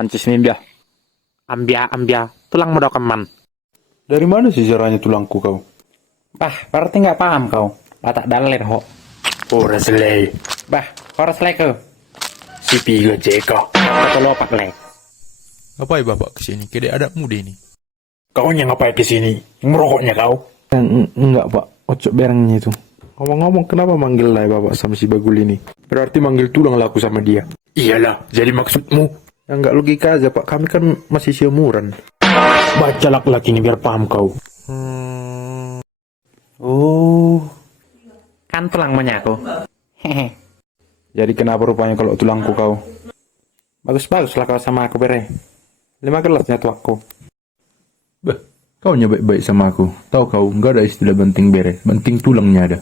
Ancis nimbia. Ambia, tulang medokeman. Dari mana sejarahnya tulangku kau? Bah, berarti nggak paham kau. Batak daler ho. Ora selai. Bah, horas leke. Si piga jeka. Kata lopak le. Ngapain bapak kesini? Kedek adat muda ini. Kau yang ngapain kesini? Merokoknya kau? Enggak pak, ocok berangnya itu. Ngomong-ngomong kenapa manggil lah bapak sama si Bagul ini? Berarti manggil tulang laku sama dia. Iyalah, jadi maksudmu? Ya enggak logika aja pak, kami kan masih seumuran. Baca laki-laki ini biar paham kau. Oh, Kan tulang menyaku. Hehe. jadi kenapa rupanya kalau tulangku kau? Bagus-bagus lah kau sama aku bere. 5 gelasnya tuh aku. Bah, kau baik-baik sama aku. Tahu kau, enggak ada istilah penting bere, penting tulangnya ada.